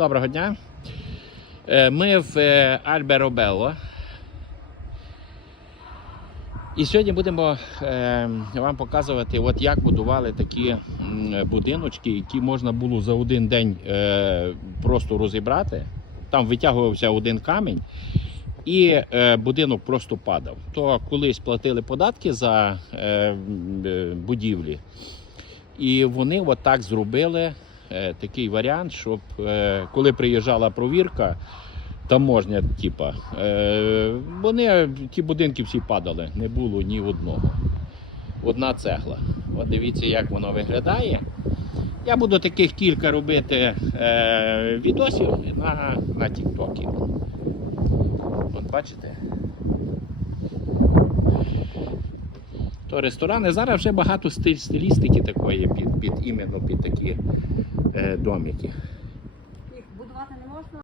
Доброго дня. Е, Ми в е, Альберобелло. І сьогодні будемо е, вам показувати, от як будували такі будиночки, які можна було за один день просто розібрати. Там витягувався один камінь, і будинок просто падав. То колись платили податки за будівлі, і вони от так зробили такий варіант, щоб е, коли приїжджала провірка, таможня, типа, е, вони ті будинки всі падали, не було ні одного. Одна цегла. От дивіться, як воно виглядає. Я буду таких кілька робити е, відосів на, на TikTok. От бачите? То ресторани. Зараз вже багато стиль, стилістики такої під, під іменно під такі е, домики.